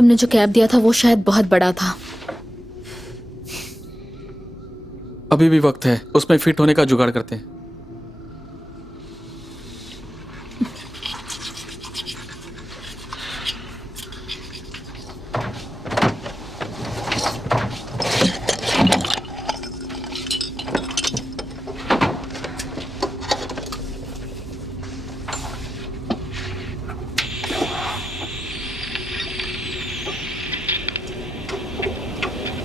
तुमने जो कैब दिया था वो शायद बहुत बड़ा था। अभी भी वक्त है, उसमें फिट होने का जुगाड़ करते हैं।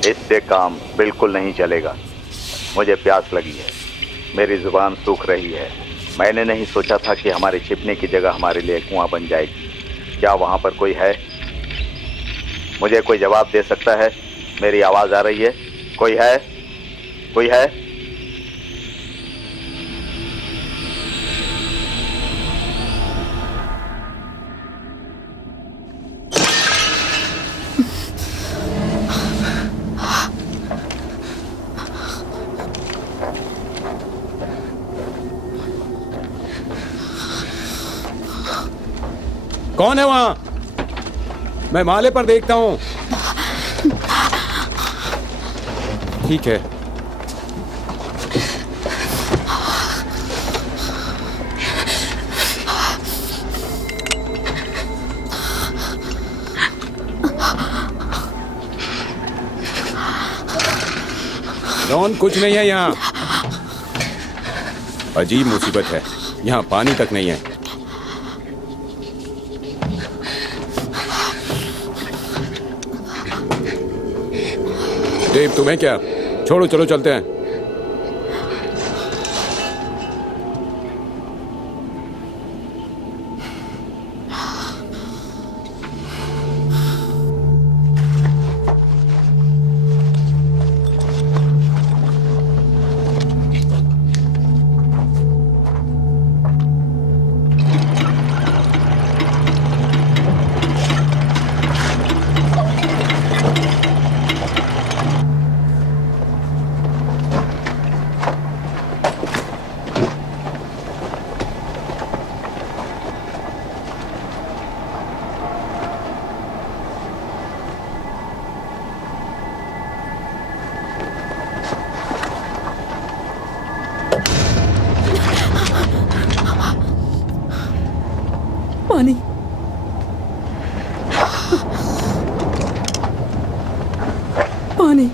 इससे काम बिल्कुल नहीं चलेगा। मुझे प्यास लगी है, मेरी जुबान सूख रही है। मैंने नहीं सोचा था कि हमारे छिपने की जगह हमारे लिए कुआं बन जाएगी। क्या वहां पर कोई है? मुझे कोई जवाब दे सकता है? मेरी आवाज आ रही है? कोई है? कोई है? कौन है वहां? मैं माले पर देखता हूं। ठीक है। डॉन, कुछ नहीं है यहाँ। अजीब मुसीबत है, यहाँ पानी तक नहीं है। देव, तुम्हें क्या? छोड़ो, चलो चलते हैं। पानी। पानी।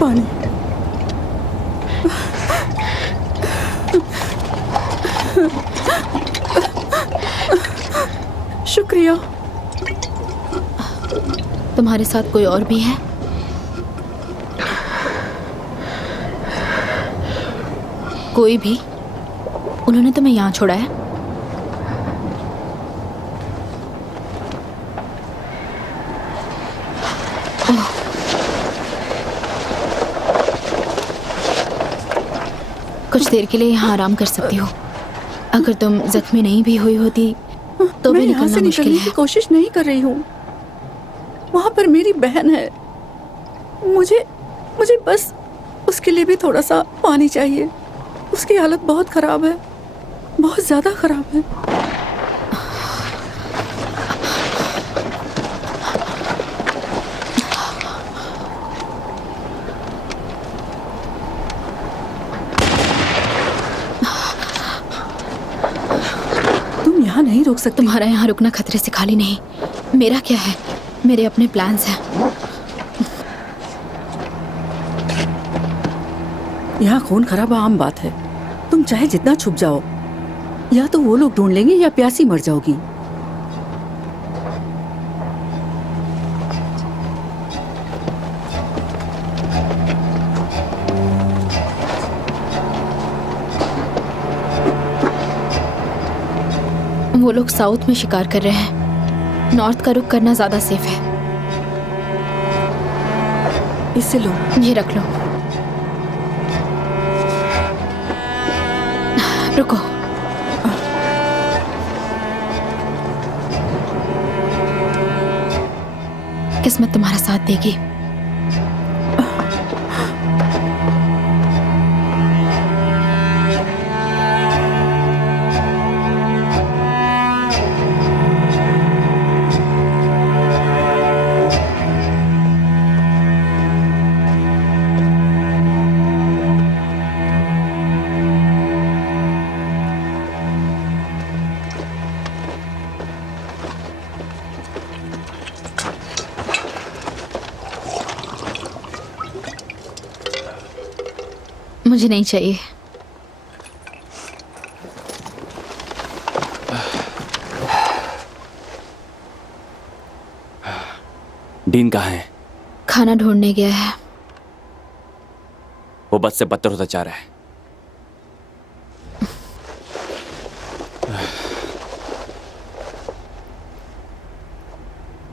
पानी। शुक्रिया। तुम्हारे साथ कोई और भी है? कोई भी? उन्होंने तुम्हें यहाँ छोड़ा है? कुछ देर के लिए यहाँ आराम कर सकती हो। अगर तुम जख्मी नहीं भी हुई होती तो भी निकलना मुश्किल है। की कोशिश नहीं कर रही हूँ। वहां पर मेरी बहन है। मुझे बस उसके लिए भी थोड़ा सा पानी चाहिए। उसकी हालत बहुत खराब है, बहुत ज्यादा खराब है। तुम यहाँ नहीं रुक सकते। तुम्हारा यहाँ रुकना खतरे से खाली नहीं। मेरा क्या है, मेरे अपने प्लान्स हैं। यहाँ खून खराबा आम बात है। तुम चाहे जितना छुप जाओ, या तो वो लोग ढूंढ लेंगे या प्यासी मर जाओगी। वो लोग साउथ में शिकार कर रहे हैं। नॉर्थ का रुख करना ज्यादा सेफ है। इससे लो, ये रख लो। रुको। किस्मत तुम्हारा साथ देगी। मुझे नहीं चाहिए। डीन कहाँ है? खाना ढूंढने गया है। वो बद से बदतर होता जा रहा है।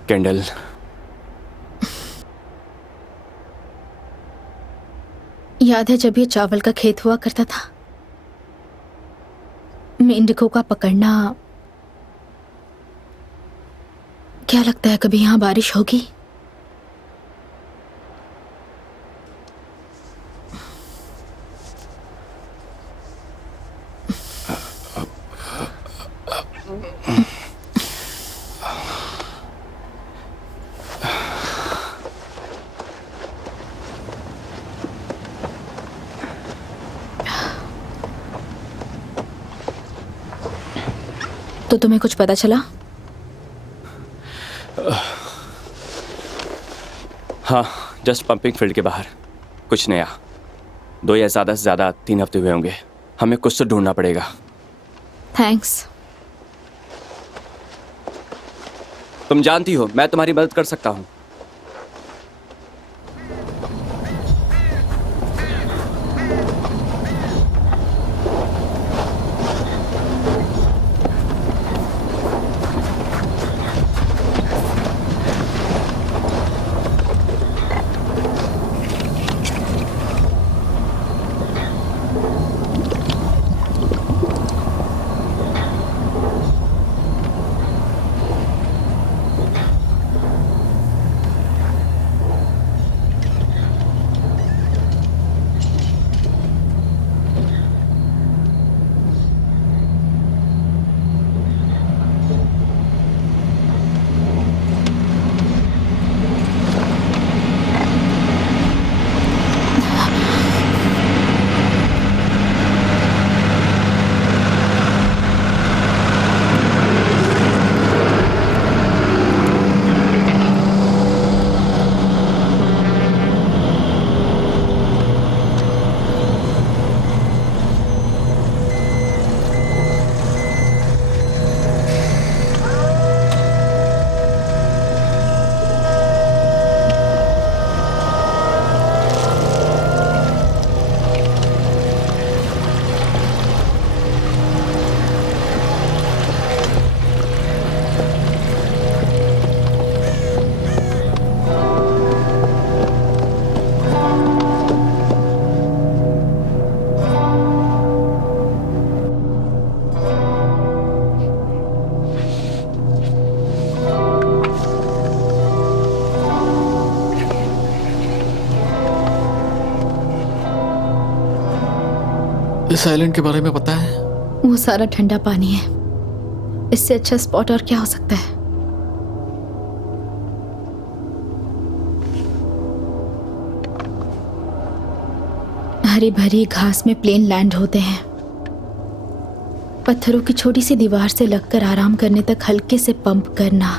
कैंडल, याद है जब ये चावल का खेत हुआ करता था? मेंढकों का पकड़ना। क्या लगता है कभी यहाँ बारिश होगी? तो तुम्हें कुछ पता चला? हाँ, जस्ट पंपिंग फील्ड के बाहर कुछ नया। 2 या ज़्यादा से ज़्यादा 3 हफ्ते हुए होंगे। हमें कुछ तो ढूंढना पड़ेगा। थैंक्स। तुम जानती हो मैं तुम्हारी मदद कर सकता हूँ। इस आइलैंड के बारे में पता है? वो सारा ठंडा पानी है। इससे अच्छा स्पॉट और क्या हो सकता है? हरी भरी घास में प्लेन लैंड होते हैं। पत्थरों की छोटी सी दीवार से लगकर आराम करने तक हल्के से पंप करना,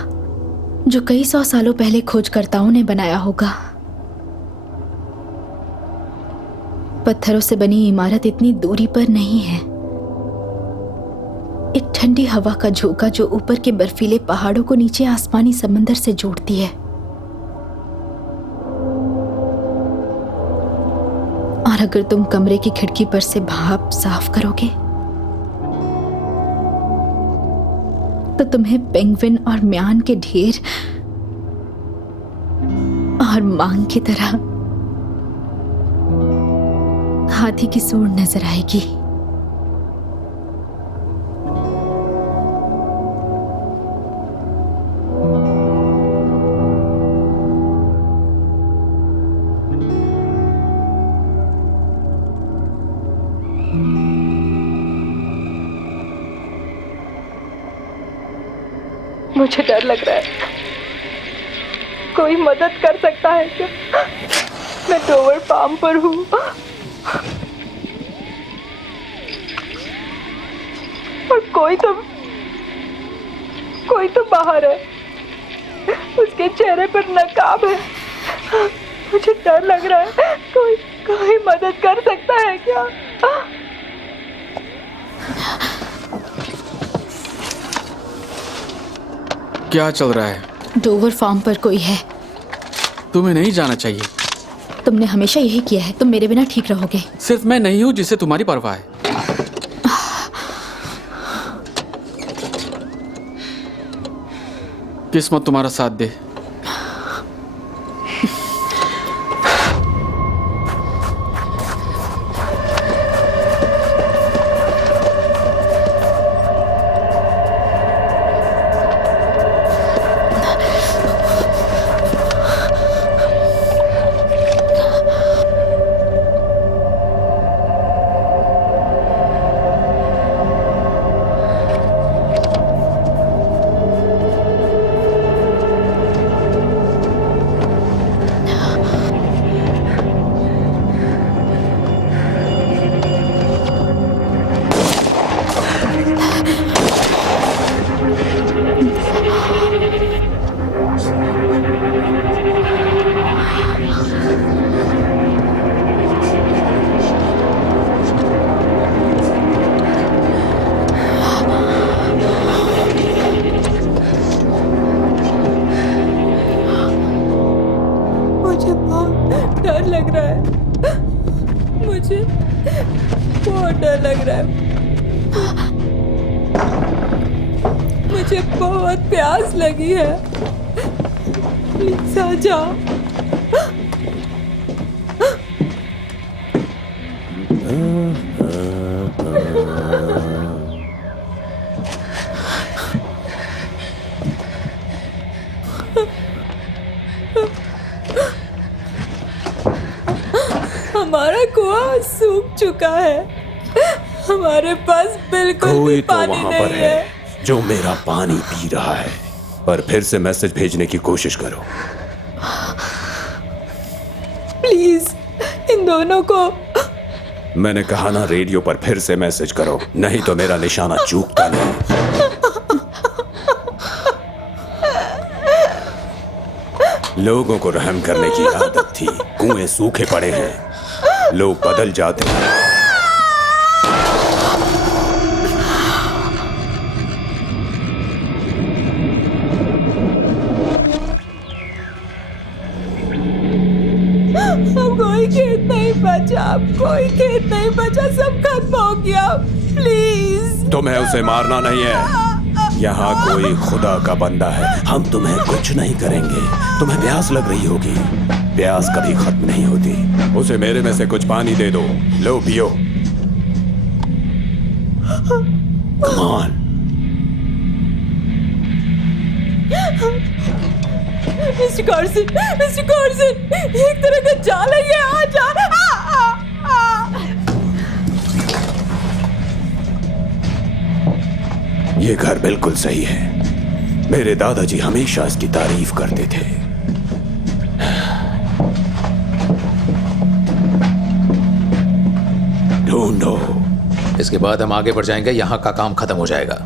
जो कई 100 सालों पहले खोजकर्ताओं ने बनाया होगा। पत्थरों से बनी इमारत इतनी दूरी पर नहीं है। एक ठंडी हवा का झोंका जो ऊपर के बर्फीले पहाड़ों को नीचे आसमानी समंदर से जोड़ती है। और अगर तुम कमरे की खिड़की पर से भाप साफ करोगे तो तुम्हें पेंगुइन और म्यान के ढेर और मांग की तरह हाथी की सूंड नजर आएगी। मुझे डर लग रहा है। कोई मदद कर सकता है क्या? मैं डोवर फार्म पर हूँ। और कोई तो बाहर है। उसके चेहरे पर नकाब है। मुझे डर लग रहा है। कोई कोई मदद कर सकता है क्या? क्या चल रहा है? डोवर फार्म पर कोई है। तुम्हें नहीं जाना चाहिए। तुमने हमेशा यही किया है, तुम मेरे बिना ठीक रहोगे। सिर्फ मैं नहीं हूं जिसे तुम्हारी परवाह है। किस्मत तुम्हारा साथ दे। मुझे बहुत डर लग रहा है। मुझे बहुत डर लग रहा है। मुझे बहुत प्यास लगी है। प्लीज आ जाओ। हमारा कुआं सूख चुका है। हमारे पास बिल्कुल भी कोई तो पानी वहां नहीं पर है जो मेरा पानी पी रहा है। पर फिर से मैसेज भेजने की कोशिश करो। प्लीज इन दोनों को। मैंने कहा ना, रेडियो पर फिर से मैसेज करो, नहीं तो मेरा निशाना चूकता नहीं। लोगों को रहम करने की आदत थी। कुएं सूखे पड़े हैं, लोग बदल जाते हैं। अब कोई खेत नहीं बचा। अब कोई खेत नहीं बचा। सब खत्म हो गया। प्लीज। तुम्हें उसे मारना नहीं है। यहाँ कोई खुदा का बंदा है। हम तुम्हें कुछ नहीं करेंगे। तुम्हें प्यास लग रही होगी। प्यास कभी खत्म नहीं होती। उसे मेरे में से कुछ पानी दे दो। लो पियो। Come on. मिस्टर कॉर्सन, ये एक तरह का जाल है। ये आ जा। ये घर बिल्कुल सही है। मेरे दादाजी हमेशा इसकी तारीफ करते थे। ढूंढो। इसके बाद हम आगे बढ़ जाएंगे। यहाँ का काम खत्म हो जाएगा।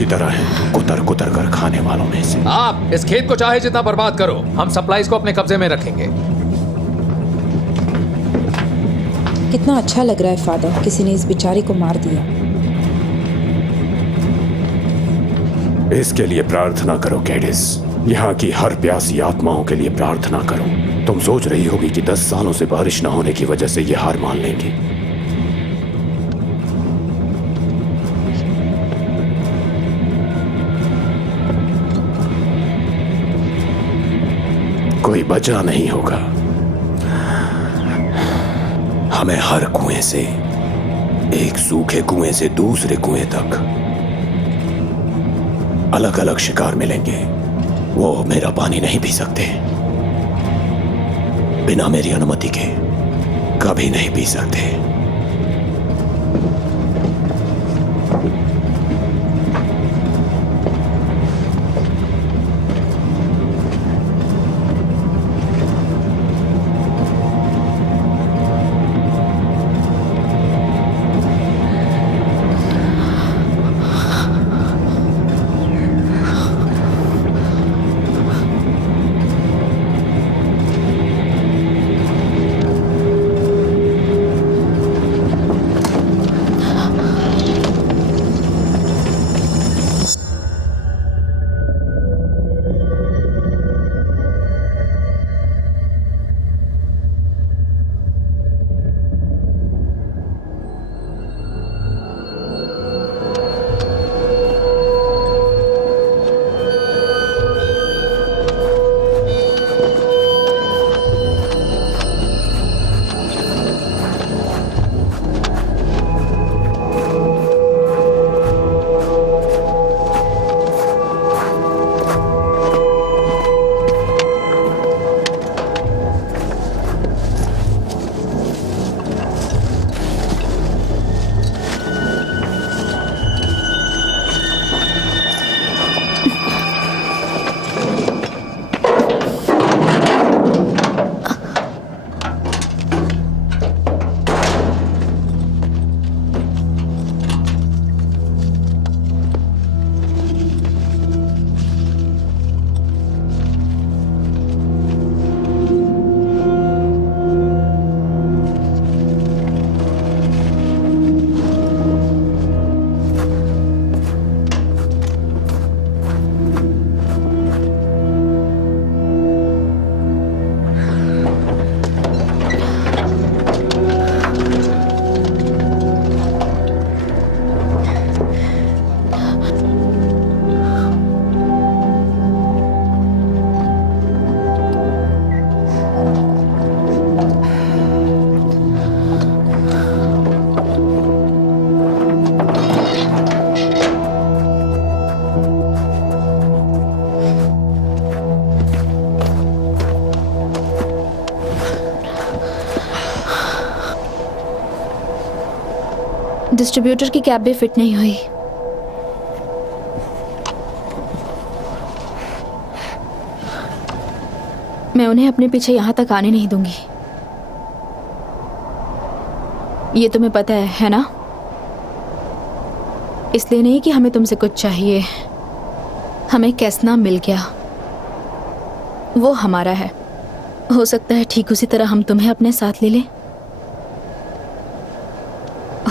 की तरह हैं, कुतर कुतर कर खाने वालों में से। आप इस खेत को चाहे जितना बर्बाद करो, हम सप्लाईज को अपने कब्जे में रखेंगे। कितना अच्छा लग रहा है फादर, किसी ने इस बेचारे को मार दिया। इसके लिए प्रार्थना करो कैडिस, यहाँ की हर प्यासी आत्माओं के लिए प्रार्थना करो। तुम सोच रही होगी कि 10 सालों से बारिश न होने की वजह से ये हार मान लेंगी। कोई बचा नहीं होगा। हमें हर कुएं से, एक सूखे कुएं से दूसरे कुएं तक अलग अलग शिकार मिलेंगे। वो मेरा पानी नहीं पी सकते, बिना मेरी अनुमति के कभी नहीं पी सकते। डिस्ट्रीब्यूटर की कैब भी फिट नहीं हुई। मैं उन्हें अपने पीछे यहां तक आने नहीं दूंगी। ये तुम्हें पता है ना? इसलिए नहीं कि हमें तुमसे कुछ चाहिए। हमें कैसना मिल गया, वो हमारा है। हो सकता है ठीक उसी तरह हम तुम्हें अपने साथ ले लें।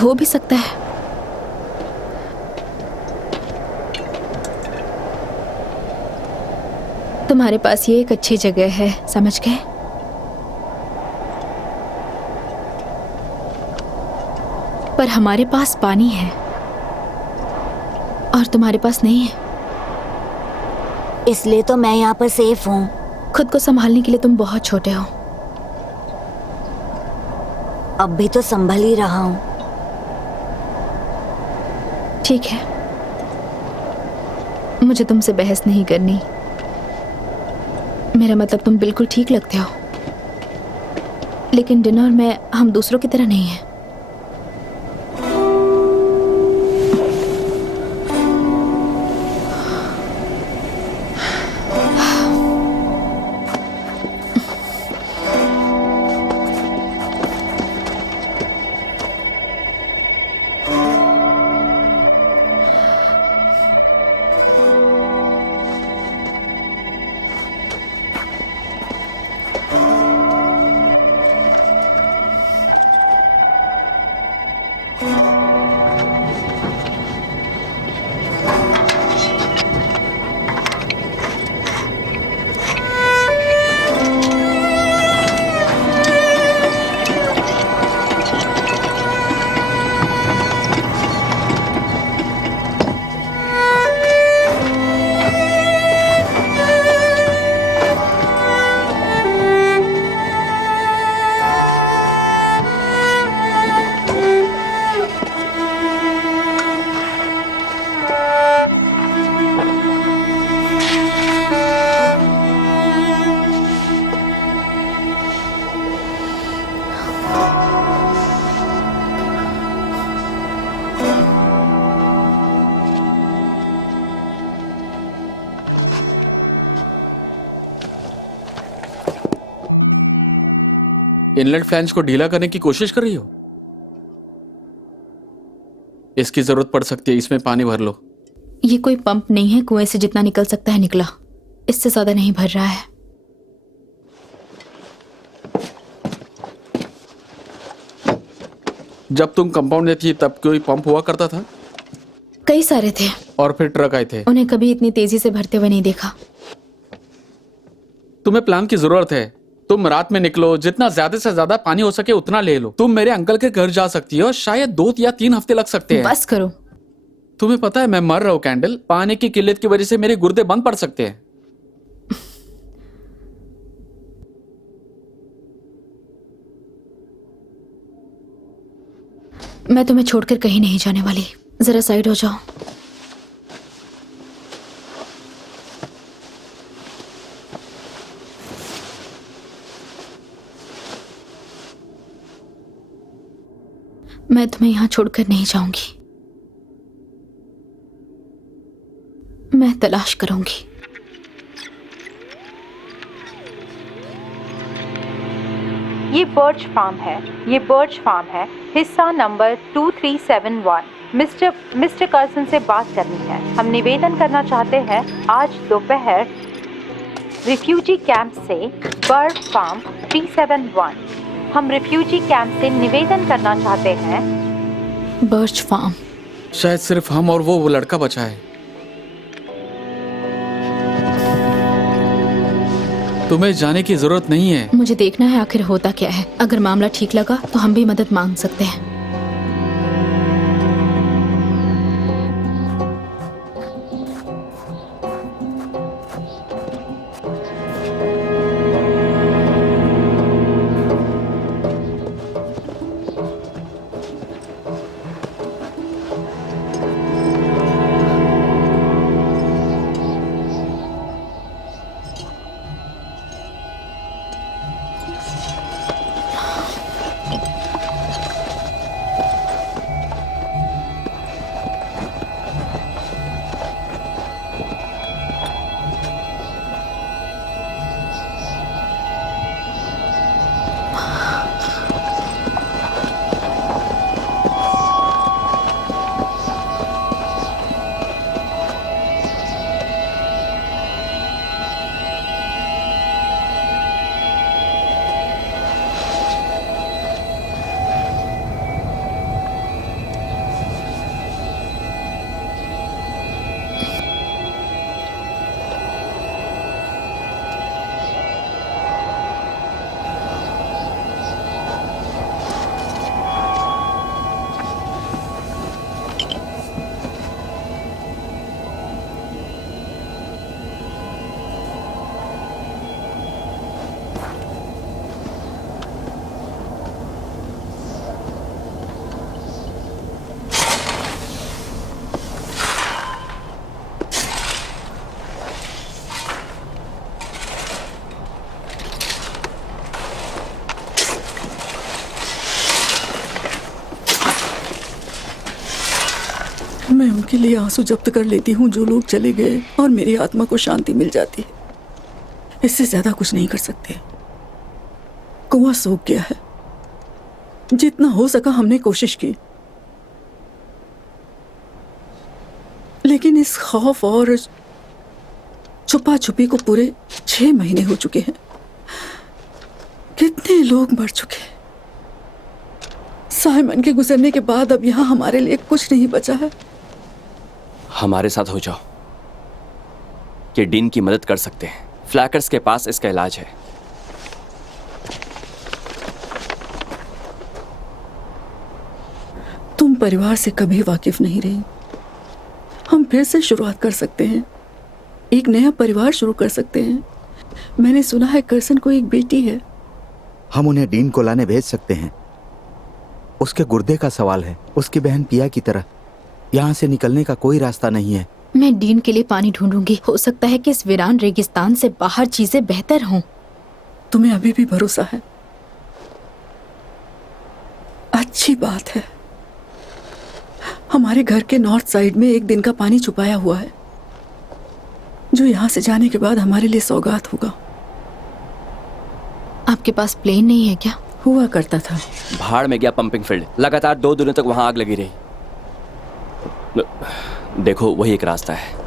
हो भी सकता है। तुम्हारे पास ये एक अच्छी जगह है, समझ गए? पर हमारे पास पानी है और तुम्हारे पास नहीं है। इसलिए तो मैं यहाँ पर सेफ हूँ। खुद को संभालने के लिए तुम बहुत छोटे हो। अब भी तो संभल ही रहा हूँ। ठीक है, मुझे तुमसे बहस नहीं करनी। मेरा मतलब तुम बिल्कुल ठीक लगते हो, लेकिन डिनर में हम दूसरों की तरह नहीं हैं। इनलेट फ्लैंज को ढीला करने की कोशिश कर रही हो? इसकी जरूरत पड़ सकती है, इसमें पानी भर लो। ये कोई पंप नहीं है, कुएं से जितना निकल सकता है निकला, इससे ज्यादा नहीं भर रहा है। जब तुम कंपाउंड में थी तब कोई पंप हुआ करता था? कई सारे थे। और फिर ट्रक आए थे। उन्हें कभी इतनी तेजी से भरते हुए नहीं देखा। तुम्हें प्लान की जरूरत है। तुम रात में निकलो, जितना ज्यादा से ज्यादा पानी हो सके उतना ले लो। तुम मेरे अंकल के घर जा सकती हो, शायद 2 या 3 हफ्ते लग सकते हैं। बस करो। तुम्हें पता है मैं मर रहा हूँ कैंडल। पानी की किल्लत की वजह से मेरे गुर्दे बंद पड़ सकते हैं। मैं तुम्हें छोड़कर कहीं नहीं जाने वाली, जरा साइड हो जाओ। मैं तुम्हें यहां छोड़कर नहीं जाऊंगी। मैं तलाश करूंगी। ये बर्च फार्म है, ये बर्च फार्म है, हिस्सा नंबर 2371। मिस्टर कर्सन से बात करनी है। हम निवेदन करना चाहते हैं आज दोपहर रिफ्यूजी कैंप से बर्च फार्म 371। हम रिफ्यूजी कैंप से निवेदन करना चाहते हैं। Birch farm. शायद सिर्फ हम और वो लड़का बचा है। तुम्हें जाने की जरूरत नहीं है। मुझे देखना है आखिर होता क्या है। अगर मामला ठीक लगा तो हम भी मदद मांग सकते हैं। मैं उनके लिए आंसू जब्त कर लेती हूँ जो लोग चले गए, और मेरी आत्मा को शांति मिल जाती है। इससे ज्यादा कुछ नहीं कर सकते। कुआं सूख गया है। जितना हो सका हमने कोशिश की, लेकिन इस खौफ और छुपा छुपी को पूरे 6 महीने हो चुके हैं। कितने लोग मर चुके हैं। साइमन के गुजरने के बाद अब यहाँ हमारे लिए कुछ नहीं बचा है। हमारे साथ हो जाओ। ये डीन की मदद कर सकते हैं। फ्लैकर्स के पास इसका इलाज है। तुम परिवार से कभी वाकिफ नहीं रही। हम फिर से शुरुआत कर सकते हैं। एक नया परिवार शुरू कर सकते हैं। मैंने सुना है कर्सन को एक बेटी है। हम उन्हें डीन को लाने भेज सकते हैं। उसके गुर्दे का सवाल है। उसकी बहन पिया की तरह यहाँ से निकलने का कोई रास्ता नहीं है। मैं डीन के लिए पानी ढूंढूंगी। हो सकता है कि इस वीरान रेगिस्तान से बाहर चीजें बेहतर हों। तुम्हें अभी भी भरोसा है? अच्छी बात है। हमारे घर के नॉर्थ साइड में एक दिन का पानी छुपाया हुआ है, जो यहाँ से जाने के बाद हमारे लिए सौगात होगा। आपके पास प्लेन नहीं है क्या? हुआ करता था। भाड़ में गया पंपिंग फील्ड। लगातार 2 दिनों तक वहां आग लगी रही। देखो वही एक रास्ता है।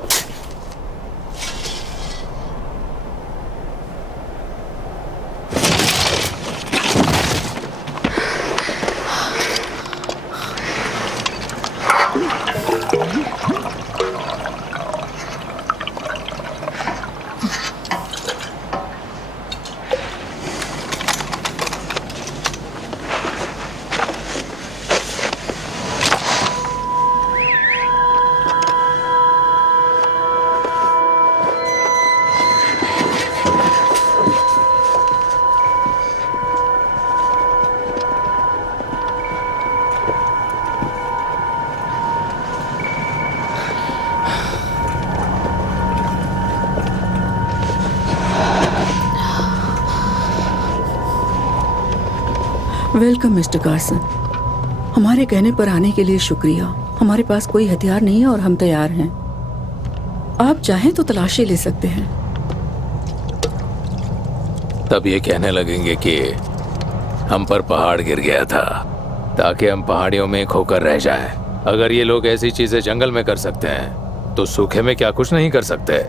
Welcome mister Carson. हमारे कहने पर आने के लिए शुक्रिया। हमारे पास कोई हथियार नहीं है और हम तैयार हैं। आप चाहें तो तलाशी ले सकते हैं। तब ये कहने लगेंगे कि हम पर पहाड़ गिर गया था ताकि हम पहाड़ियों में खोकर रह जाएं। अगर ये लोग ऐसी चीजें जंगल में कर सकते हैं तो सूखे में क्या कुछ नहीं कर सकते?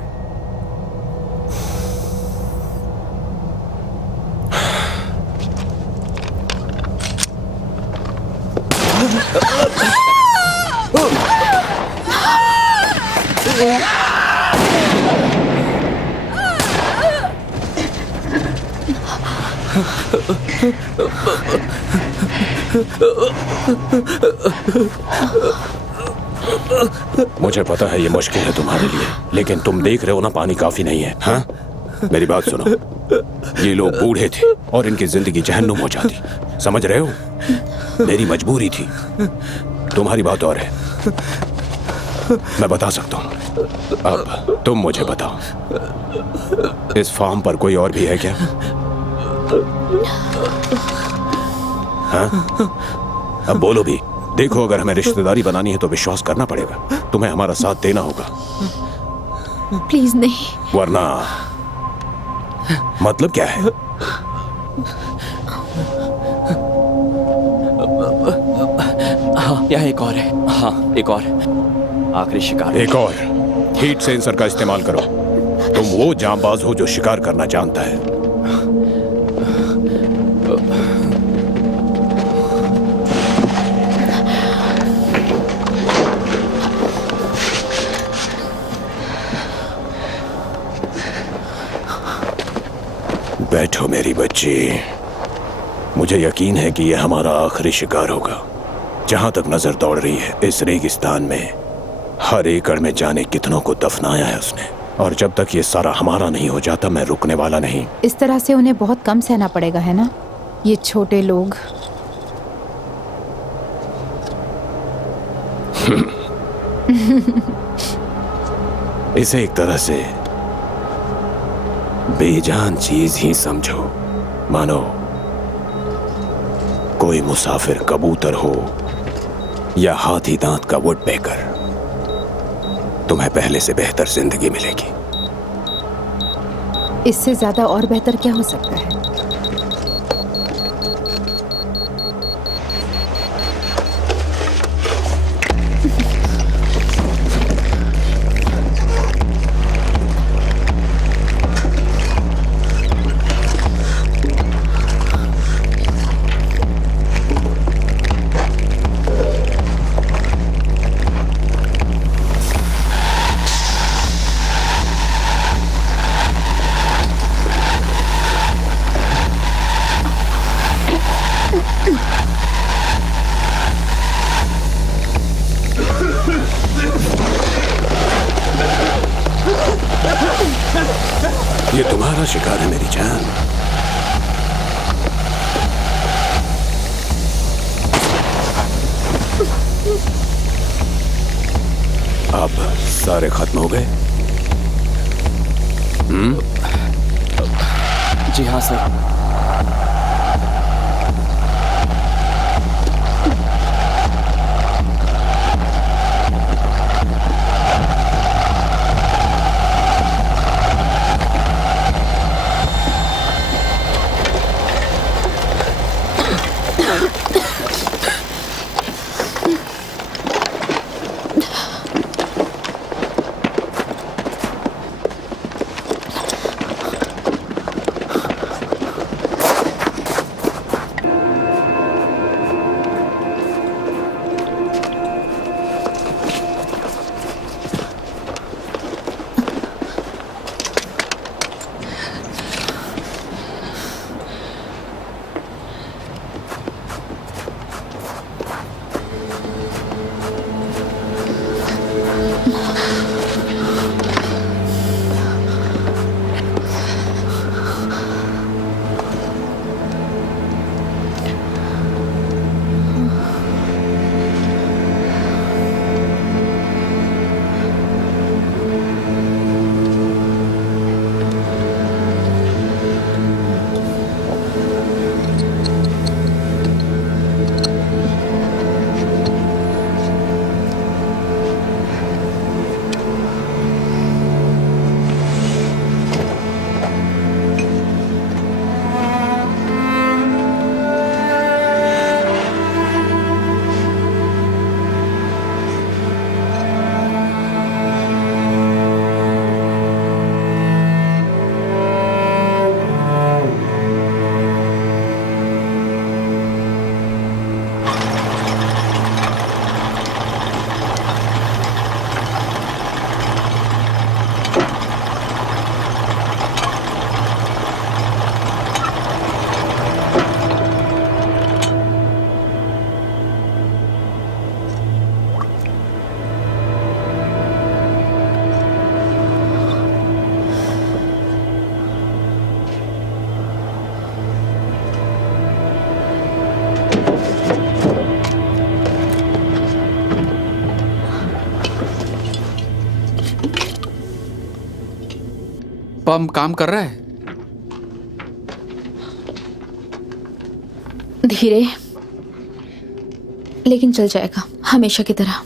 मुझे पता है ये मुश्किल है तुम्हारे लिए, लेकिन तुम देख रहे हो ना पानी काफी नहीं है। हाँ, मेरी बात सुनो। ये लोग बूढ़े थे और इनकी जिंदगी जहन्नुम हो जाती। समझ रहे हो? मेरी मजबूरी थी। तुम्हारी बात और है। मैं बता सकता हूँ। अब तुम मुझे बताओ, इस फार्म पर कोई और भी है क्या? हाँ? अब बोलो भी। देखो, अगर हमें रिश्तेदारी बनानी है तो विश्वास करना पड़ेगा। तुम्हें हमारा साथ देना होगा, प्लीज नहीं। वरना मतलब क्या है? हाँ, यहाँ एक और है। हाँ, एक और आखिरी शिकार। एक और हीट सेंसर का इस्तेमाल करो। तुम वो जांबाज हो जो शिकार करना जानता है। बैठो मेरी बच्ची। मुझे यकीन है कि यह हमारा आखिरी शिकार होगा। जहां तक नजर दौड़ रही है, इस रेगिस्तान में हर एकड़ में जाने कितनों को दफनाया है उसने। और जब तक ये सारा हमारा नहीं हो जाता, मैं रुकने वाला नहीं। इस तरह से उन्हें बहुत कम सहना पड़ेगा, है ना? ये छोटे लोग। इसे एक तरह से बेजान चीज ही समझो। मानो कोई मुसाफिर कबूतर हो या हाथी दांत का वुडपेकर। तुम्हें पहले से बेहतर जिंदगी मिलेगी। इससे ज्यादा और बेहतर क्या हो सकता है? ये तुम्हारा शिकार है मेरी जान। अब सारे खत्म हो गए? जी हाँ सर। पंप काम कर रहा है? धीरे, लेकिन चल जाएगा हमेशा की तरह।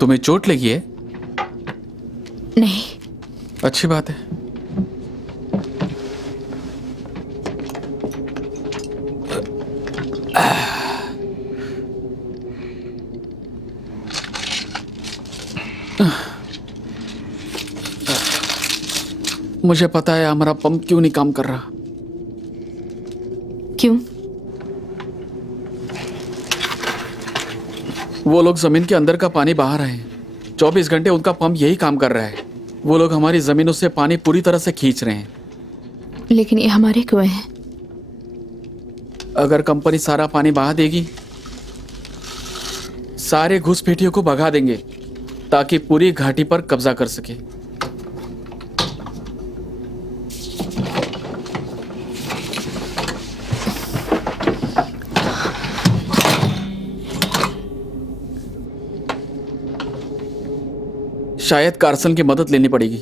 तुम्हें चोट लगी है? नहीं। अच्छी बात है। मुझे पता है हमारा पंप क्यों नहीं काम कर रहा। क्यों? वो लोग जमीन के अंदर का पानी बहा रहे हैं। 24 घंटे उनका पंप यही काम कर रहा है। वो लोग हमारी जमीनों से पानी पूरी तरह से खींच रहे हैं। लेकिन ये हमारे कुएं हैं। अगर कंपनी सारा पानी बहा देगी, सारे घुसपैठियों को भगा देंगे ताकि पूरी घाटी पर कब्जा कर सके। शायद कार्सन की मदद लेनी पड़ेगी।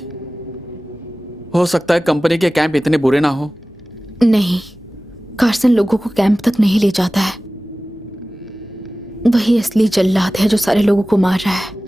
हो सकता है कंपनी के कैंप इतने बुरे ना हो। नहीं, कार्सन लोगों को कैंप तक नहीं ले जाता है। वही असली जल्लाद है जो सारे लोगों को मार रहा है।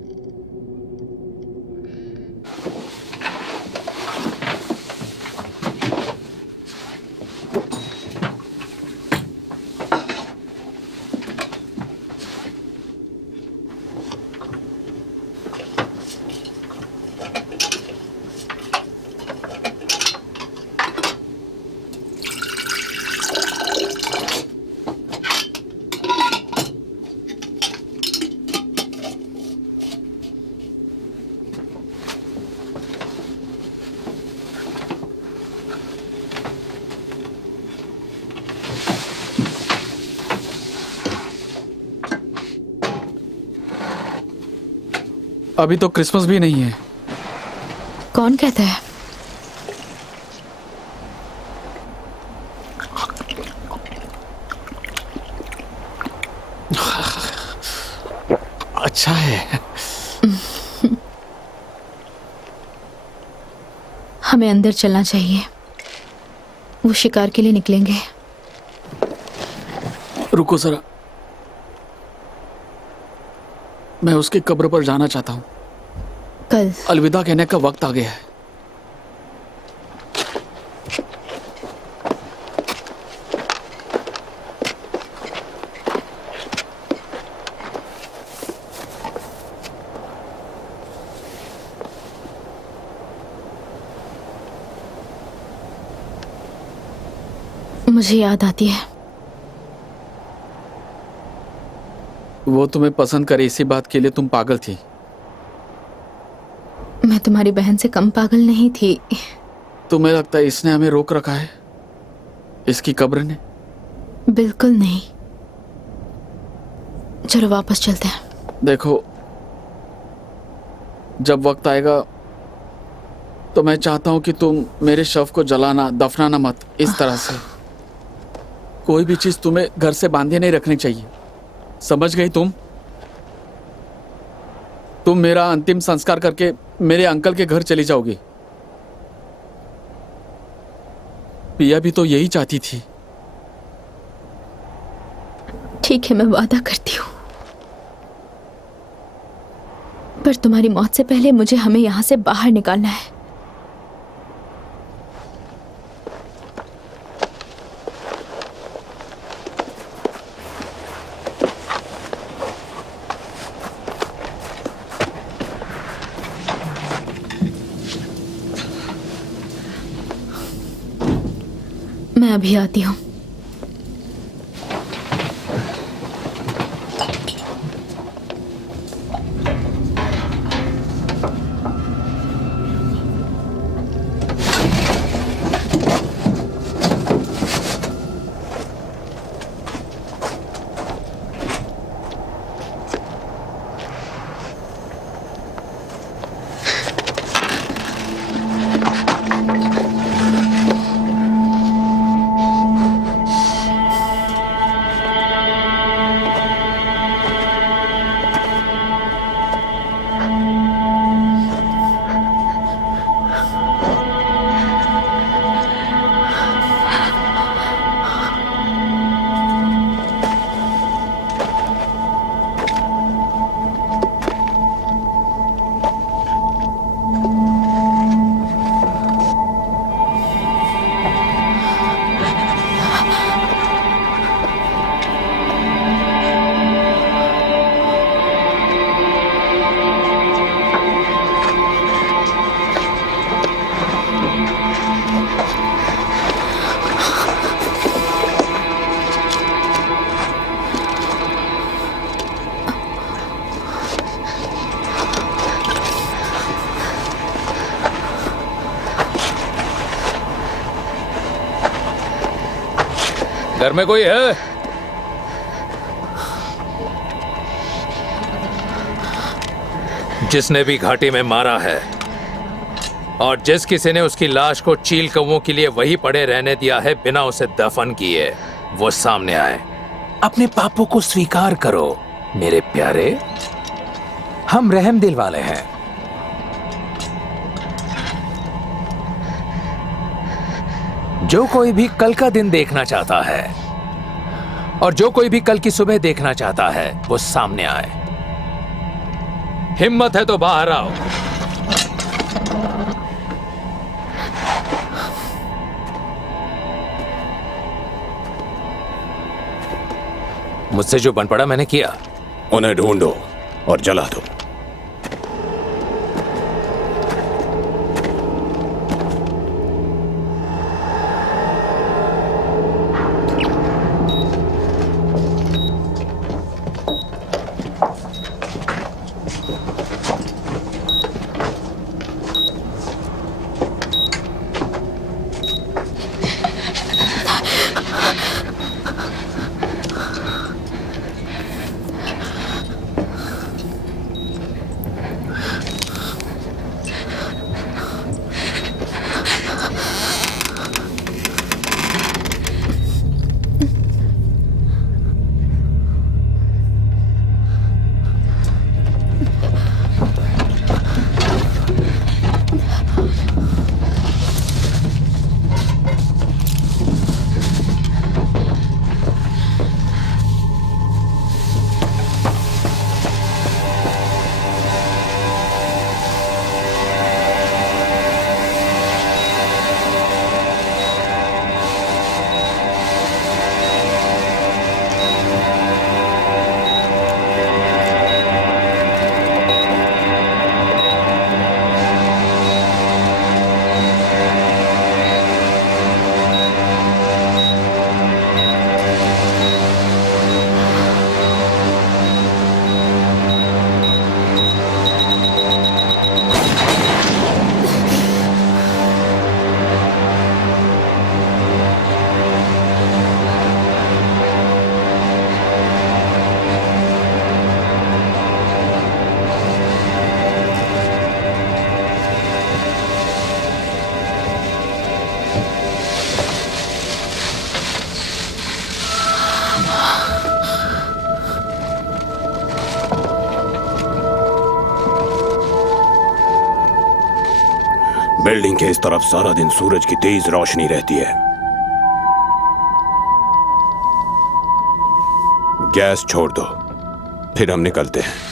अभी तो क्रिसमस भी नहीं है। कौन कहता है? अच्छा है। हमें अंदर चलना चाहिए। वो शिकार के लिए निकलेंगे। रुको जरा, मैं उसकी कब्र पर जाना चाहता हूँ। कल अलविदा कहने का वक्त आ गया है। मुझे याद आती है। वो तुम्हें पसंद करे इसी बात के लिए तुम पागल थी। मैं तुम्हारी बहन से कम पागल नहीं थी। तुम्हें लगता है इसने हमें रोक रखा है? इसकी कब्र ने? बिल्कुल नहीं। चलो वापस चलते हैं। देखो, जब वक्त आएगा तो मैं चाहता हूं कि तुम मेरे शव को जलाना, दफनाना मत इस तरह से। कोई भी चीज तुम्हें घर से बांधे नहीं रखनी चाहिए, समझ गई तुम? तुम मेरा अंतिम संस्कार करके मेरे अंकल के घर चली जाओगी। पिया भी तो यही चाहती थी। ठीक है, मैं वादा करती हूँ, पर तुम्हारी मौत से पहले मुझे हमें यहाँ से बाहर निकालना है। मैं अभी आती हूँ। घर में कोई है? जिसने भी घाटी में मारा है और जिस किसी ने उसकी लाश को चील कौवों के लिए वही पड़े रहने दिया है बिना उसे दफन किए, वो सामने आए। अपने पापों को स्वीकार करो मेरे प्यारे, हम रहम दिल वाले हैं। जो कोई भी कल का दिन देखना चाहता है और जो कोई भी कल की सुबह देखना चाहता है वो सामने आए। हिम्मत है तो बाहर आओ। मुझसे जो बन पड़ा मैंने किया। उन्हें ढूंढो और जला दो। बिल्डिंग के इस तरफ सारा दिन सूरज की तेज रोशनी रहती है। गैस छोड़ दो, फिर हम निकलते हैं।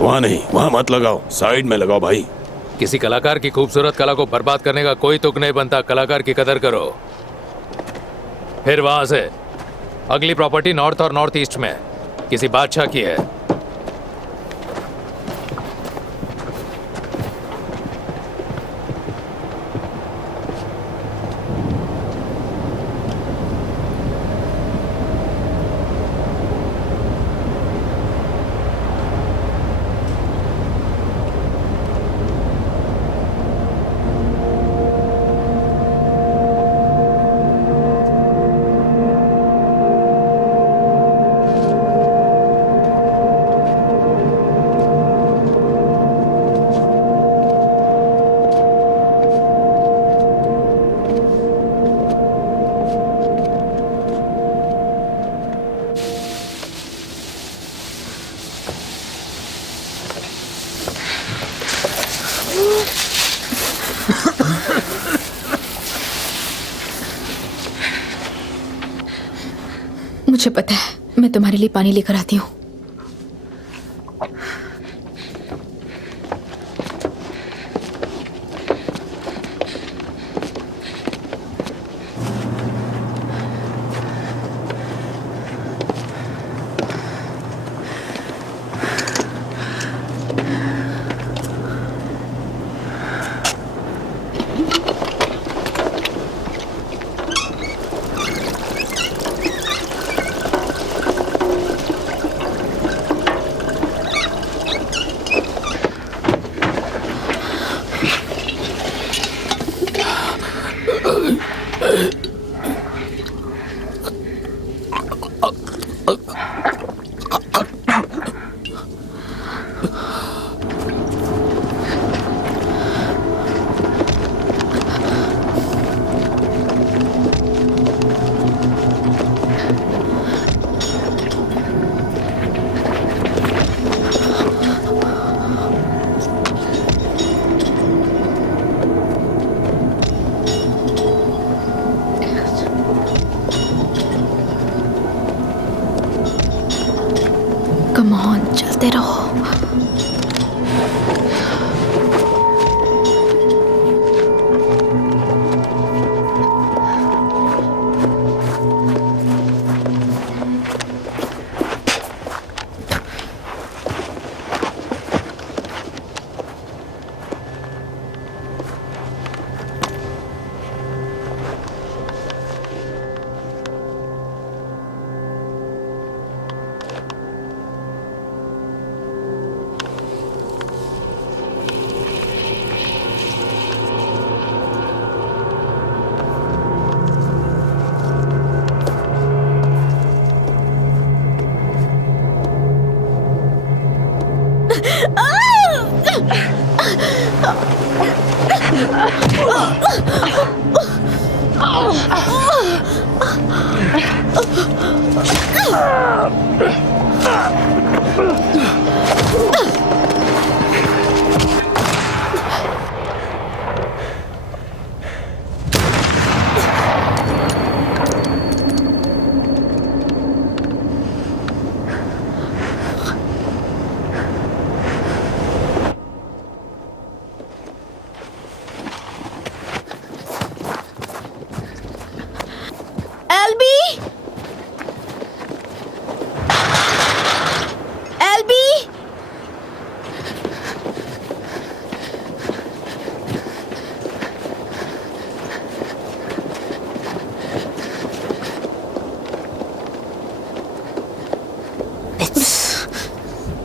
वहां नहीं, वहां मत लगाओ, साइड में लगाओ भाई। किसी कलाकार की खूबसूरत कला को बर्बाद करने का कोई तुक नहीं बनता। कलाकार की कदर करो। फिर वहां से अगली प्रॉपर्टी नॉर्थ और नॉर्थ ईस्ट में किसी बादशाह की है। मुझे पता है, मैं तुम्हारे लिए पानी लेकर आती हूँ। कम ऑन, चलते रहो।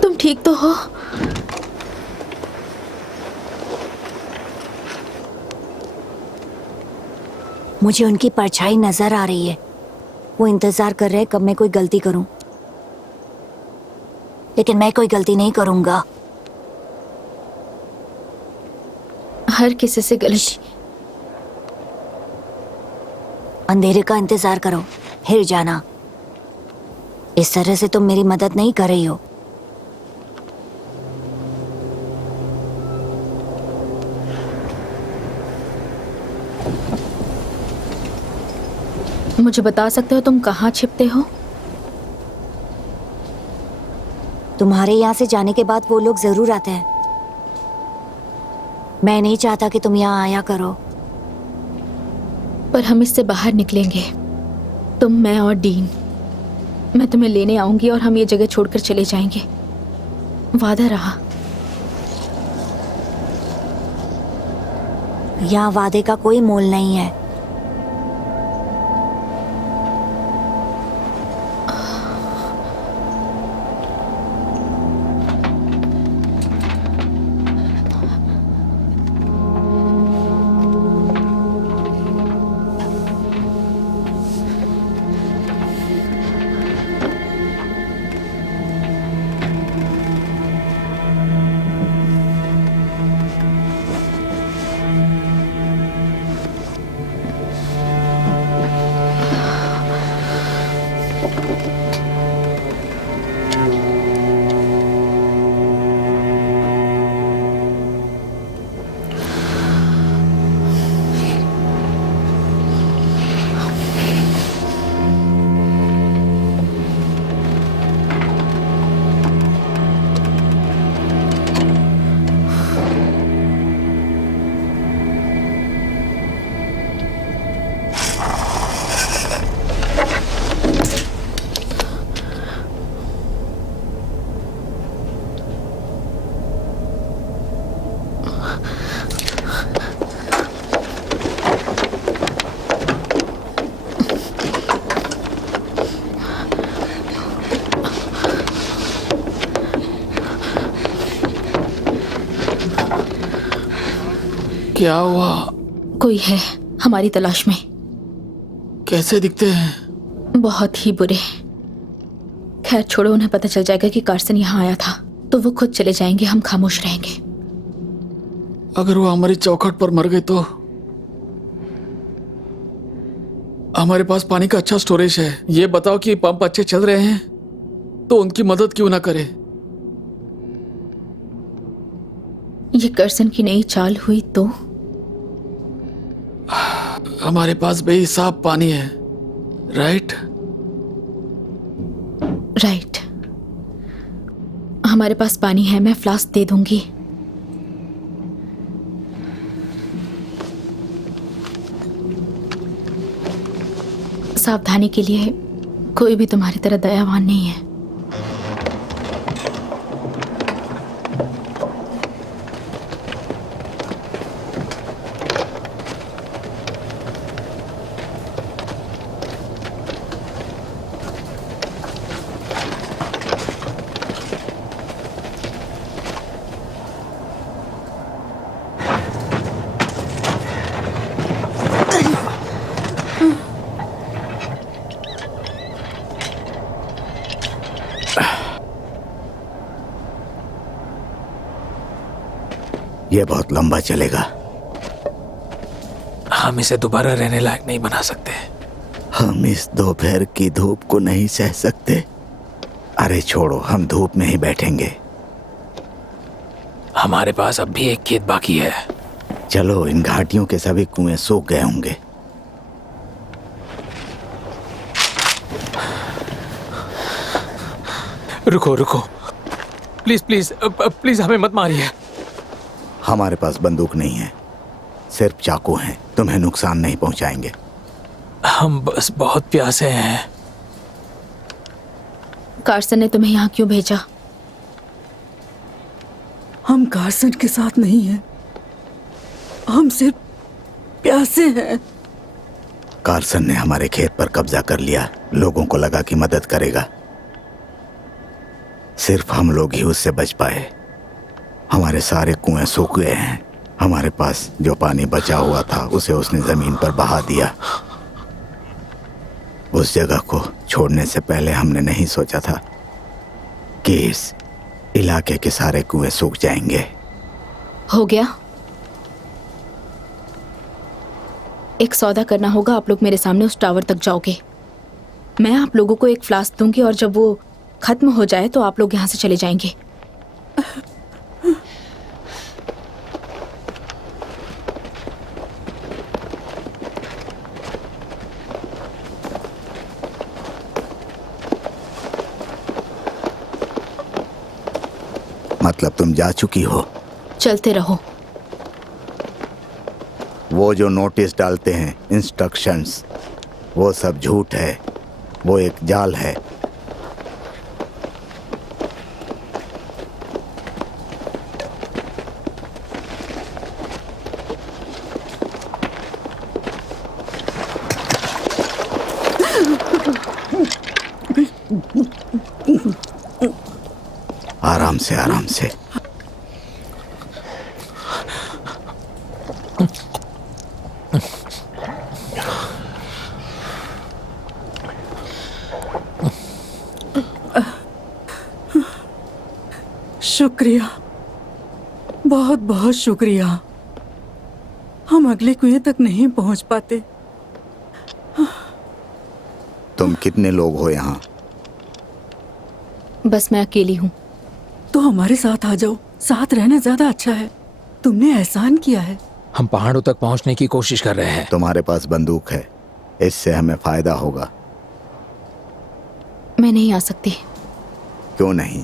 तुम ठीक तो हो? मुझे उनकी परछाई नजर आ रही है। वो इंतजार कर रहे हैं कब मैं कोई गलती करूं, लेकिन मैं कोई गलती नहीं करूंगा। हर किसी से गलती। अंधेरे का इंतजार करो, हिर जाना। इस तरह से तुम मेरी मदद नहीं कर रही हो। मुझे बता सकते हो तुम कहाँ छिपते हो? तुम्हारे यहाँ से जाने के बाद वो लोग जरूर आते हैं। मैं नहीं चाहता कि तुम यहाँ आया करो। पर हम इससे बाहर निकलेंगे, तुम, मैं और डीन। मैं तुम्हें लेने आऊंगी और हम ये जगह छोड़कर चले जाएंगे। वादा रहा। यहाँ वादे का कोई मोल नहीं है। क्या हुआ? कोई है हमारी तलाश में। कैसे दिखते हैं? बहुत ही बुरे। खैर छोड़ो, उन्हें पता चल जाएगा कि कार्सन यहाँ आया था तो वो खुद चले जाएंगे, हम खामोश रहेंगे। अगर वो हमारी चौखट पर मर गए तो? हमारे पास पानी का अच्छा स्टोरेज है। ये बताओ कि पंप अच्छे चल रहे हैं तो उनकी मदद क्यों ना करे? ये कर्सन की नई चाल हुई तो? हमारे पास बेहिसाब पानी है, राइट? राइट। हमारे पास पानी है, मैं फ्लास्क दे दूंगी। सावधानी के लिए, कोई भी तुम्हारी तरह दयावान नहीं है। ये बहुत लंबा चलेगा। हम इसे दोबारा रहने लायक नहीं बना सकते। हम इस दोपहर की धूप को नहीं सह सकते। अरे छोड़ो, हम धूप में ही बैठेंगे। हमारे पास अब भी एक खेत बाकी है। चलो, इन घाटियों के सभी कुएं सूख गए होंगे। रुको रुको, प्लीज प्लीज प्लीज हमें मत मारिए। हमारे पास बंदूक नहीं है, सिर्फ चाकू हैं। तुम्हें नुकसान नहीं पहुंचाएंगे। हम बस बहुत प्यासे हैं। कार्सन ने तुम्हें यहाँ क्यों भेजा? हम कार्सन के साथ नहीं हैं, हम सिर्फ प्यासे हैं। कार्सन ने हमारे खेत पर कब्जा कर लिया। लोगों को लगा कि मदद करेगा। सिर्फ हम लोग ही उससे बच पाए। हमारे सारे कुएं सूख गए हैं। हमारे पास जो पानी बचा हुआ था उसे उसने जमीन पर बहा दिया। उस जगह को छोड़ने से पहले हमने नहीं सोचा था कि इस इलाके के सारे कुएं सूख जाएंगे। हो गया। एक सौदा करना होगा। आप लोग मेरे सामने उस टावर तक जाओगे। मैं आप लोगों को एक फ्लास्क दूंगी और जब वो खत्म हो जाए तो आप लोग यहाँ से चले जाएंगे। मतलब तुम जा चुकी हो? चलते रहो। वो जो नोटिस डालते हैं, इंस्ट्रक्शंस, वो सब झूठ है। वो एक जाल है। आराम से, आराम से। शुक्रिया, बहुत बहुत शुक्रिया। हम अगले कुएं तक नहीं पहुंच पाते। तुम कितने लोग हो यहाँ? बस मैं अकेली हूँ। तो हमारे साथ आ जाओ। साथ रहना ज्यादा अच्छा है। तुमने एहसान किया है। हम पहाड़ों तक पहुंचने की कोशिश कर रहे हैं। तुम्हारे पास बंदूक है, इससे हमें फायदा होगा। मैं नहीं आ सकती। क्यों नहीं?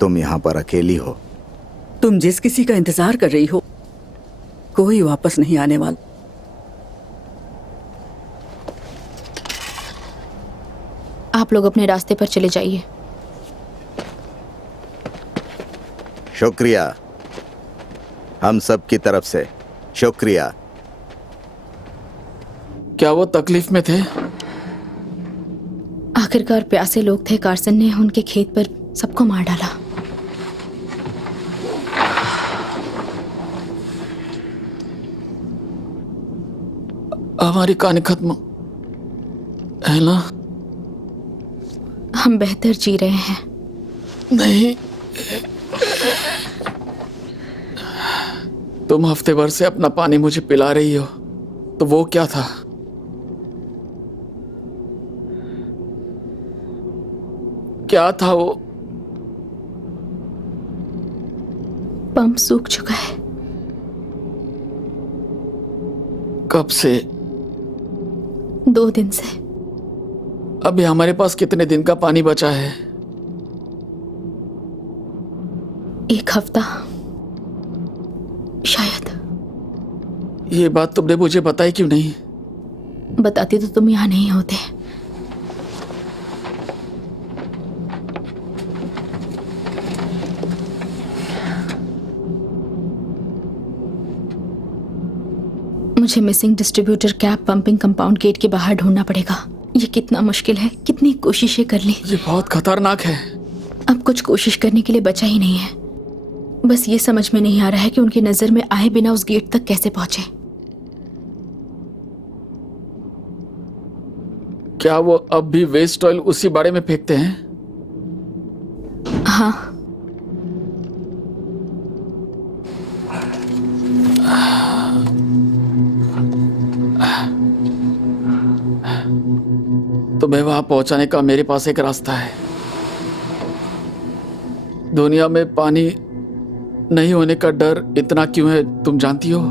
तुम यहाँ पर अकेली हो। तुम जिस किसी का इंतजार कर रही हो, कोई वापस नहीं आने वाला। आप लोग अपने रास्ते पर चले जाइए। शुक्रिया, हम सब की तरफ से शुक्रिया। क्या वो तकलीफ में थे? आखिरकार प्यासे लोग थे। कार्सन ने उनके खेत पर सबको मार डाला। हमारी कहानी खत्म है ना? हम बेहतर जी रहे हैं। नहीं, तुम हफ्ते भर से अपना पानी मुझे पिला रही हो, तो वो क्या था? क्या था वो? पंप सूख चुका है। कब से? 2 दिन से। अभी हमारे पास कितने दिन का पानी बचा है? 1 हफ्ता शायद। ये बात तुमने मुझे बताई क्यों नहीं? बताती तो तुम यहाँ नहीं होते। मुझे missing distributor cap pumping compound gate के बाहर ढूंढना पड़ेगा। ये कितना मुश्किल है, कितनी कोशिशें कर ली। ये बहुत खतरनाक है। अब कुछ कोशिश करने के लिए बचा ही नहीं है। बस ये समझ में नहीं आ रहा है कि उनकी नजर में आए बिना उस गेट तक कैसे पहुंचे। क्या वो अब भी वेस्ट ऑयल उसी बाड़े में फेंकते हैं? हाँ। तुम्हें वहां पहुंचाने का मेरे पास एक रास्ता है। दुनिया में पानी नहीं होने का डर इतना क्यों है, तुम जानती हो?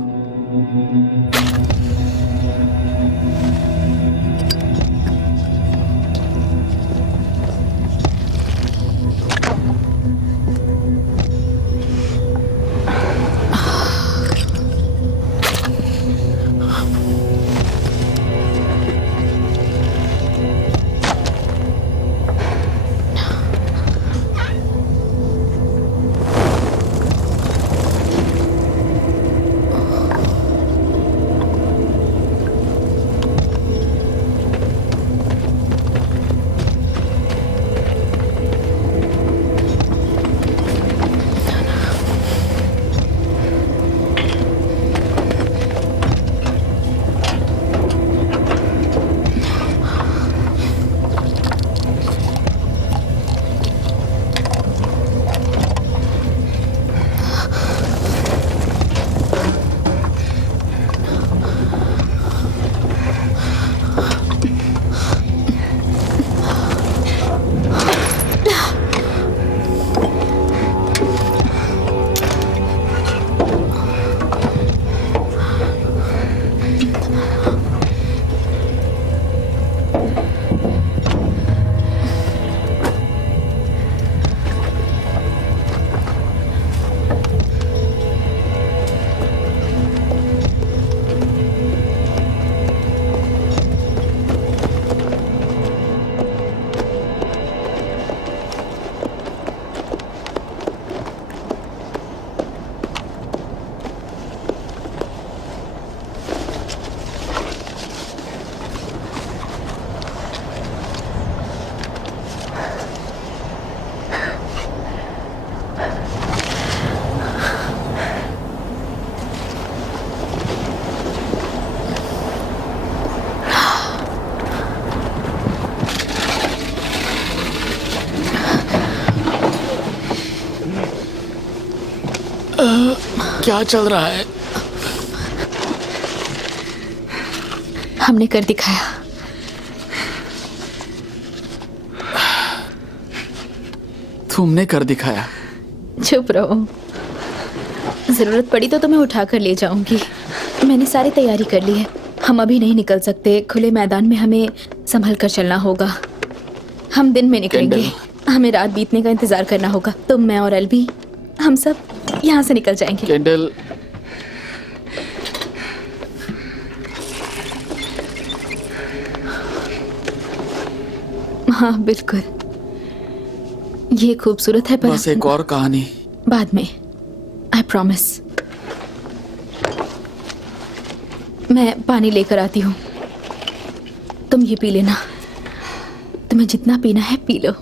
क्या चल रहा है? हमने कर दिखाया। तुमने कर दिखाया? चुप रहो। जरूरत पड़ी तो तुम्हें उठा कर ले जाऊंगी। मैंने सारी तैयारी कर ली है। हम अभी नहीं निकल सकते। खुले मैदान में हमें संभल कर चलना होगा। हम दिन में निकलेंगे। हमें रात बीतने का इंतजार करना होगा। तुम, मैं और एल्बी, हम सब यहाँ से निकल जाएंगे। कैंडल, हाँ बिल्कुल। ये खूबसूरत है पर बस एक और कहानी बाद में। I promise. मैं पानी लेकर आती हूँ। तुम ये पी लेना। तुम्हें जितना पीना है पी लो।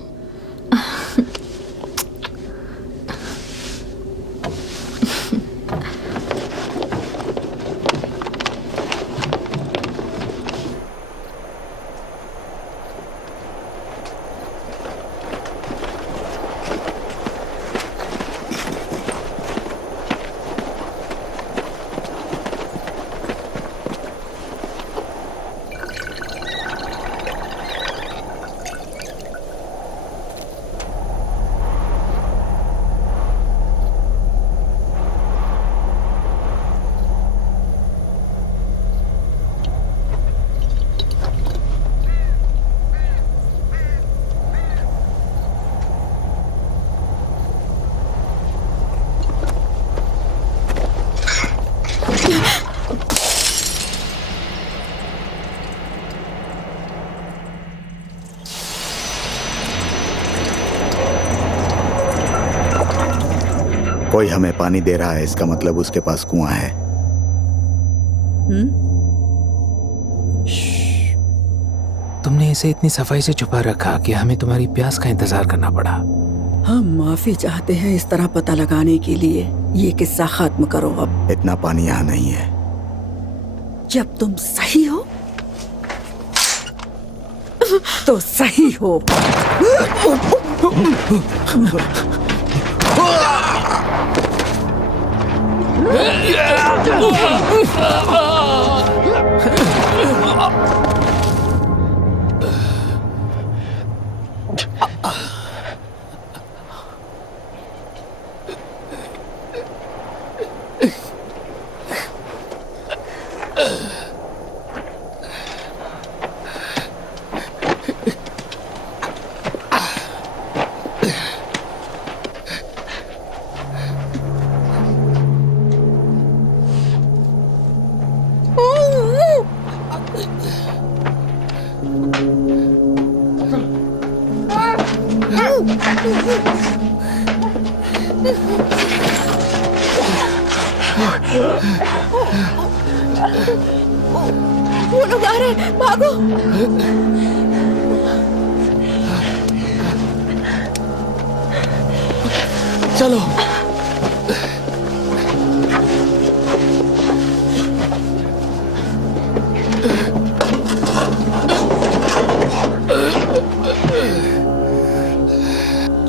कोई हमें पानी दे रहा है, इसका मतलब उसके पास कुआं है। तुमने इसे इतनी सफाई से छुपा रखा कि हमें तुम्हारी प्यास का इंतजार करना पड़ा। हम माफी चाहते हैं इस तरह पता लगाने के लिए। ये किस्सा खत्म करो अब। इतना पानी यहाँ नहीं है। जब तुम सही हो तो सही हो। वो लोग आ रहे हैं, भागो। चलो।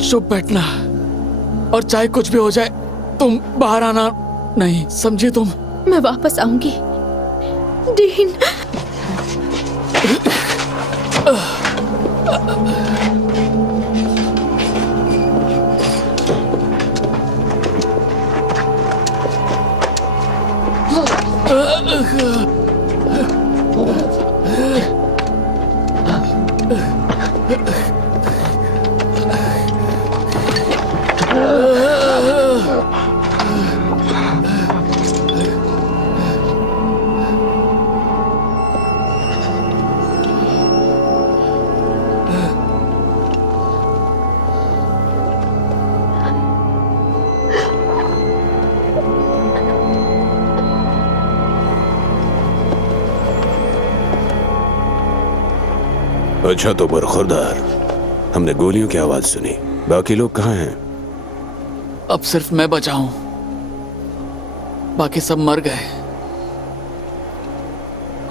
चुप बैठना, और चाहे कुछ भी हो जाए तुम बाहर आना नहीं, समझी तुम? मैं वापस आऊंगी डीन। अच्छा तो बरखुरदार, हमने गोलियों की आवाज सुनी, बाकी लोग कहाँ हैं? अब सिर्फ मैं बचा हूं, बाकी सब मर गए।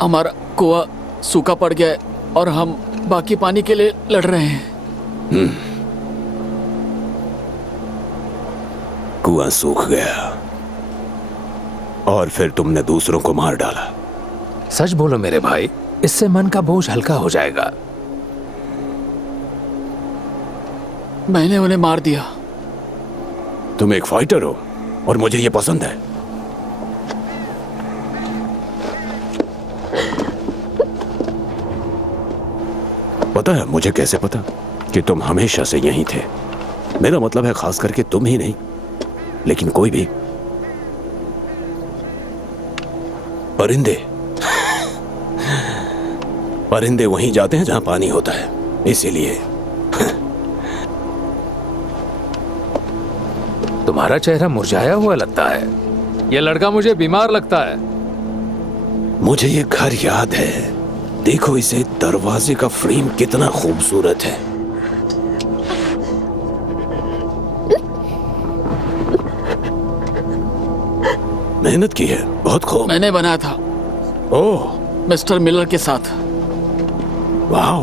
हमारा कुआं सूखा पड़ गया है और हम बाकी पानी के लिए लड़ रहे हैं। कुआं सूख गया और फिर तुमने दूसरों को मार डाला। सच बोलो मेरे भाई, इससे मन का बोझ हल्का हो जाएगा। मैंने उन्हें मार दिया। तुम एक फाइटर हो और मुझे ये पसंद है। पता है मुझे कैसे पता कि तुम हमेशा से यहीं थे? मेरा मतलब है खास करके तुम ही नहीं, लेकिन कोई भी। परिंदे परिंदे वहीं जाते हैं जहां पानी होता है, इसीलिए। तुम्हारा चेहरा मुरझाया हुआ लगता है। यह लड़का मुझे बीमार लगता है। मुझे ये घर याद है। देखो इसे, दरवाजे का फ्रेम कितना खूबसूरत है। मेहनत की है, बहुत खूब। मैंने बनाया था। ओह, मिस्टर मिलर के साथ। वाह,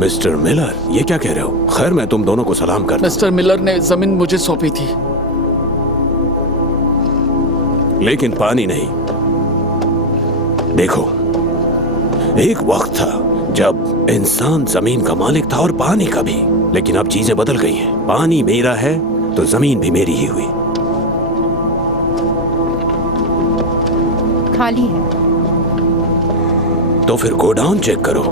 मिस्टर मिलर, ये क्या कह रहे हो? खैर, मैं तुम दोनों को सलाम करता हूं। मिस्टर मिलर ने जमीन मुझे सौंपी थी, लेकिन पानी नहीं। देखो, एक वक्त था जब इंसान जमीन का मालिक था और पानी का भी, लेकिन अब चीजें बदल गई हैं। पानी मेरा है तो जमीन भी मेरी ही हुई। खाली है। तो फिर गोडाउन चेक करो।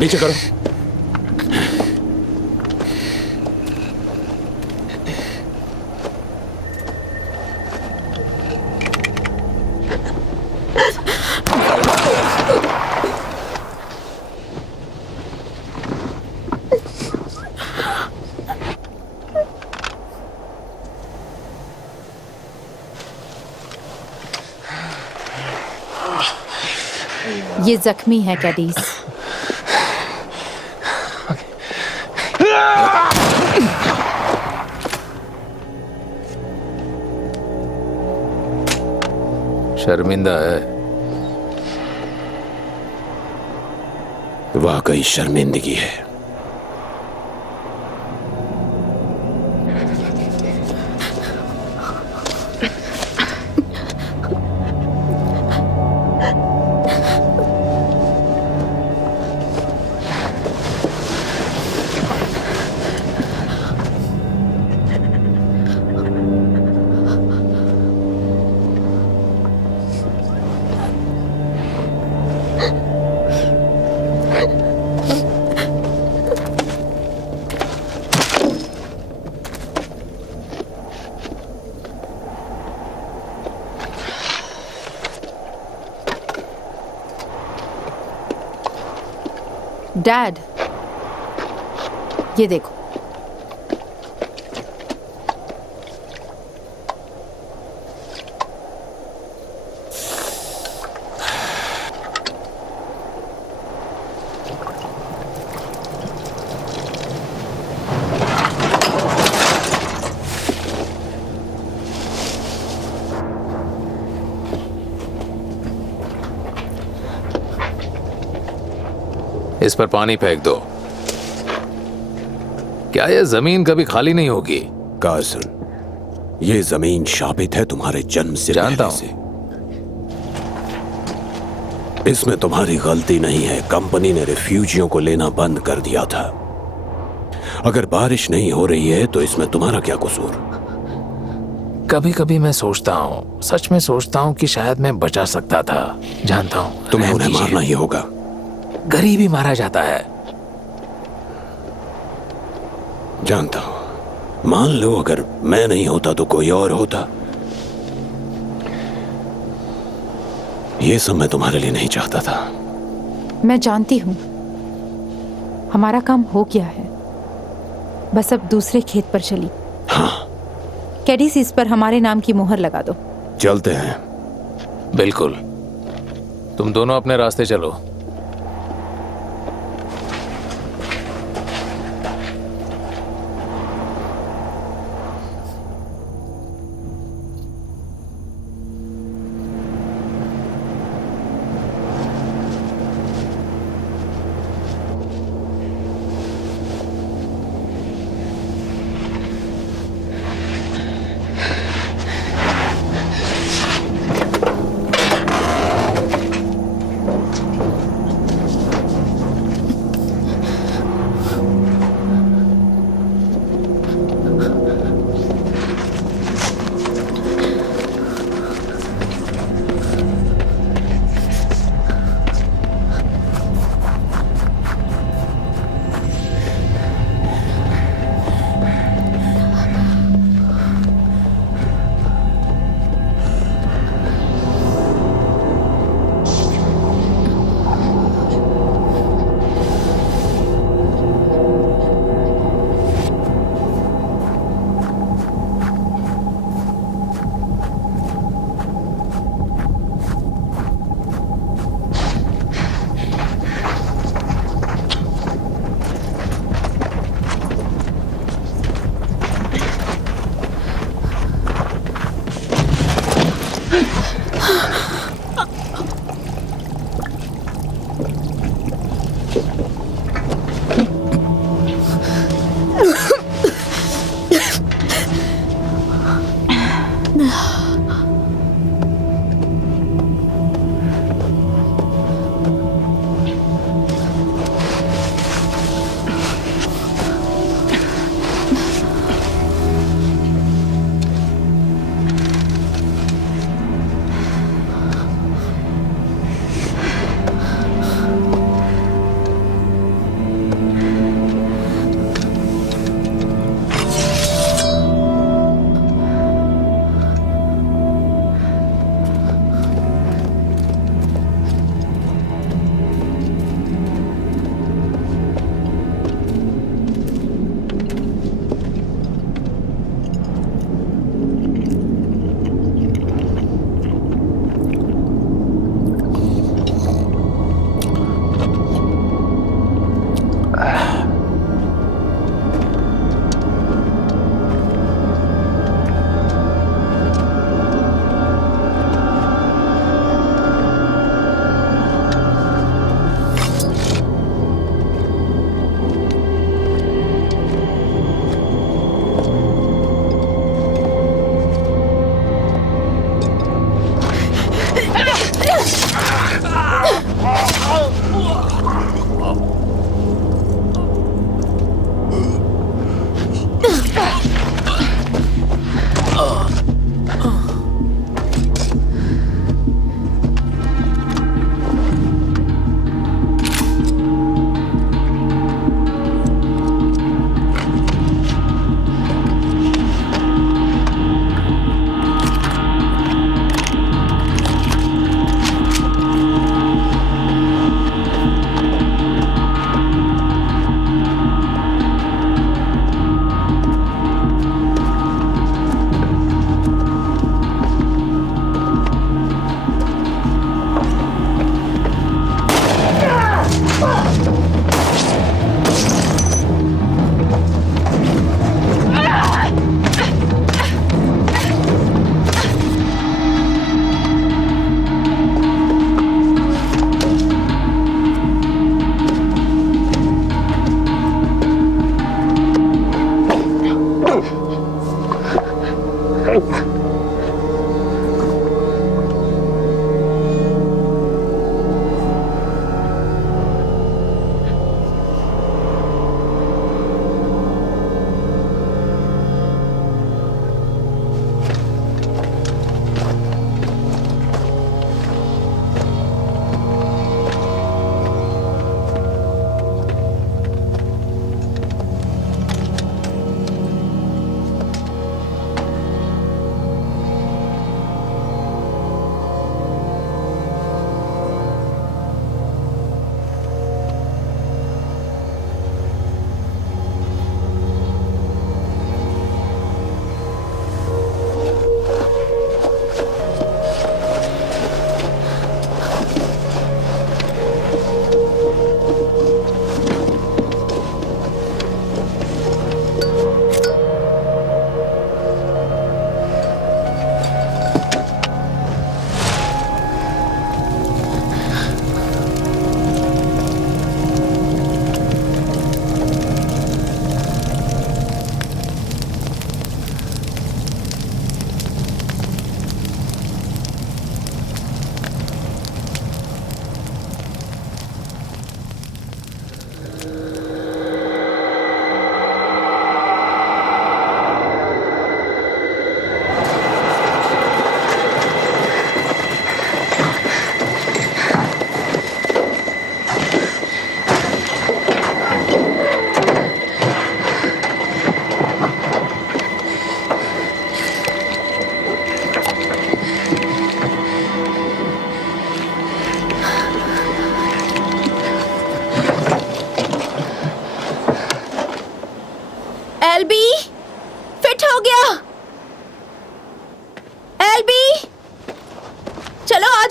नीचे करो। ये जख्मी है कैडीज। शर्मिंदा है। वाकई शर्मिंदगी है। डैड, ये देखो। इस पर पानी फेंक दो। क्या यह जमीन कभी खाली नहीं होगी? कार्सन, ये जमीन शापित है तुम्हारे जन्म से जानता पहले से। इसमें तुम्हारी गलती नहीं है। कंपनी ने रिफ्यूजियों को लेना बंद कर दिया था। अगर बारिश नहीं हो रही है तो इसमें तुम्हारा क्या कसूर? कभी कभी मैं सोचता हूँ, सच में सोचता हूँ कि शायद मैं बचा सकता था। जानता हूँ तुम्हें उन्हें मारना ही होगा। गरीब ही मारा जाता है। जानता हूं। मान लो अगर मैं नहीं होता तो कोई और होता। ये सब मैं तुम्हारे लिए नहीं चाहता था। मैं जानती हूँ हमारा काम हो गया है, बस अब दूसरे खेत पर चली। हाँ, कैडीज, इस पर हमारे नाम की मोहर लगा दो। चलते हैं। बिल्कुल। तुम दोनों अपने रास्ते चलो।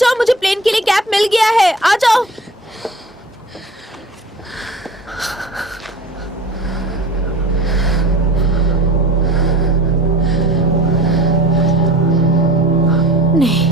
जाओ, मुझे प्लेन के लिए कैब मिल गया है, आ जाओ। नहीं,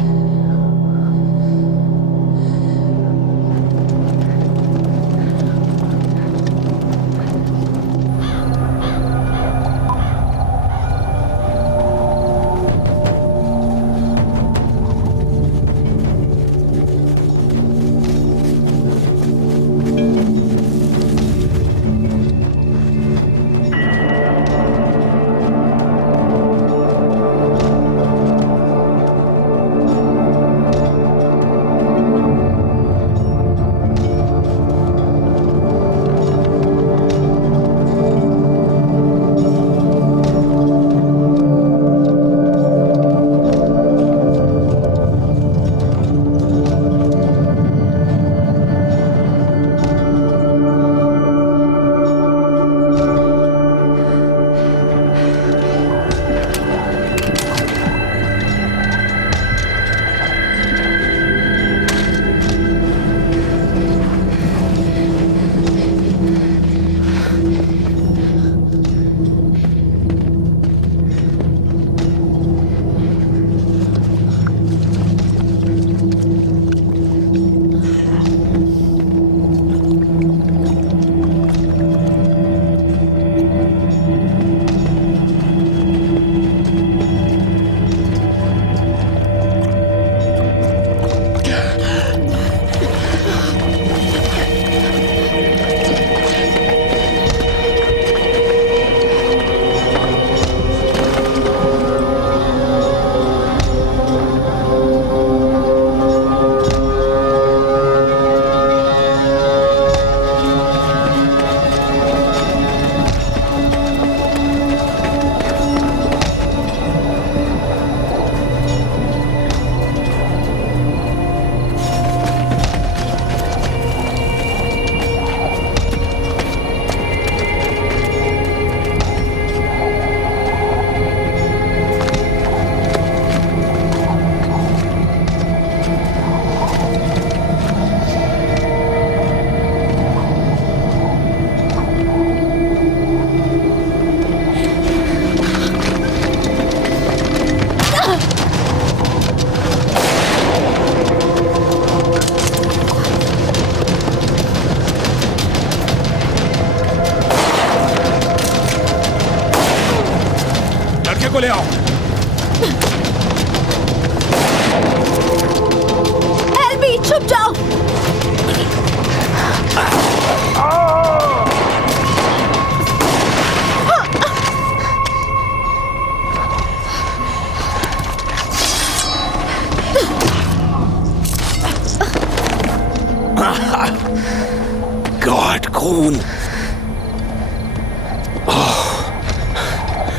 को ले आओ। एल्बी, छुप जाओ। गॉड, खून।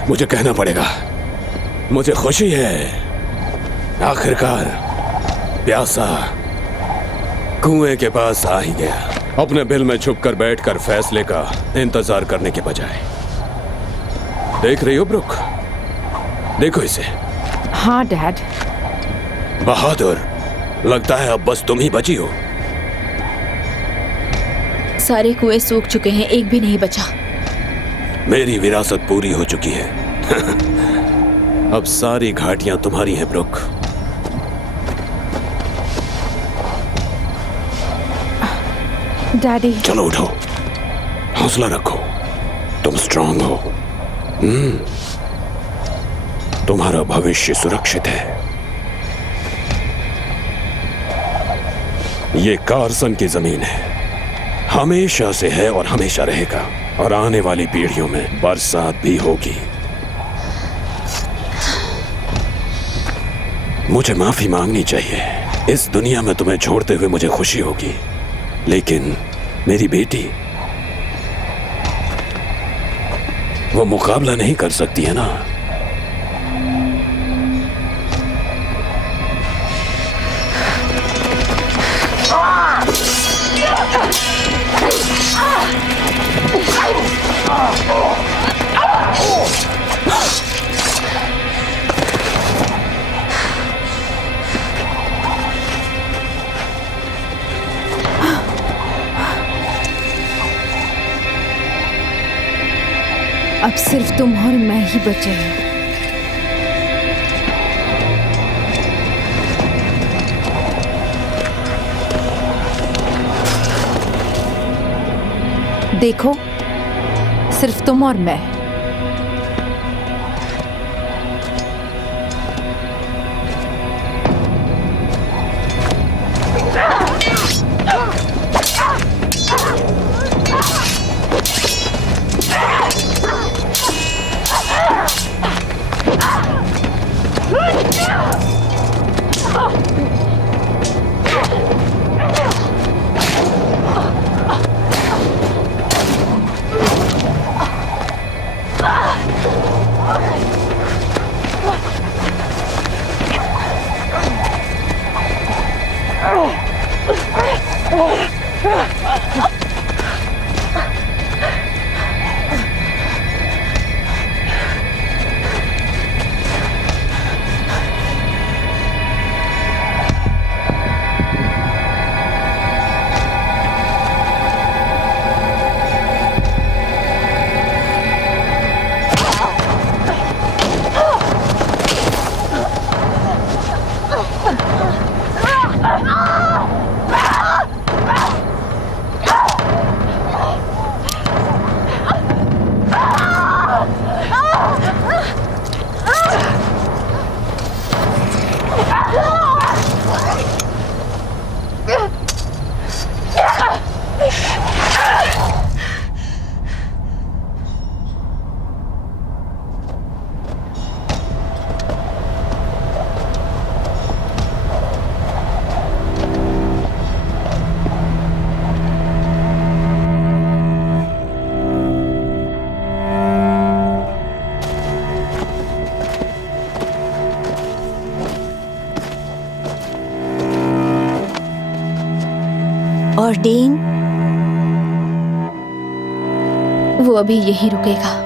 मुझे कहना पड़ेगा, मुझे खुशी है, आखिरकार प्यासा कुएं के पास आ ही गया। अपने बिल में छुपकर बैठकर फैसले का इंतजार करने के बजाय। देख रही हो ब्रुक? देखो इसे। हाँ डैड। बहादुर, लगता है अब बस तुम ही बची हो। सारे कुएं सूख चुके हैं, एक भी नहीं बचा। मेरी विरासत पूरी हो चुकी है। अब सारी घाटियां तुम्हारी हैं ब्रुक। डैडी। चलो उठो, हौसला रखो, तुम स्ट्रांग हो। तुम्हारा भविष्य सुरक्षित है। ये कार्सन की जमीन है, हमेशा से है और हमेशा रहेगा, और आने वाली पीढ़ियों में बरसात भी होगी। मुझे माफी मांगनी चाहिए। इस दुनिया में तुम्हें छोड़ते हुए मुझे खुशी होगी, लेकिन मेरी बेटी, वो मुकाबला नहीं कर सकती है ना। अब सिर्फ तुम और मैं ही बचे हैं। देखो, सिर्फ तुम और मैं। और डीन? वो अभी यहीं रुकेगा।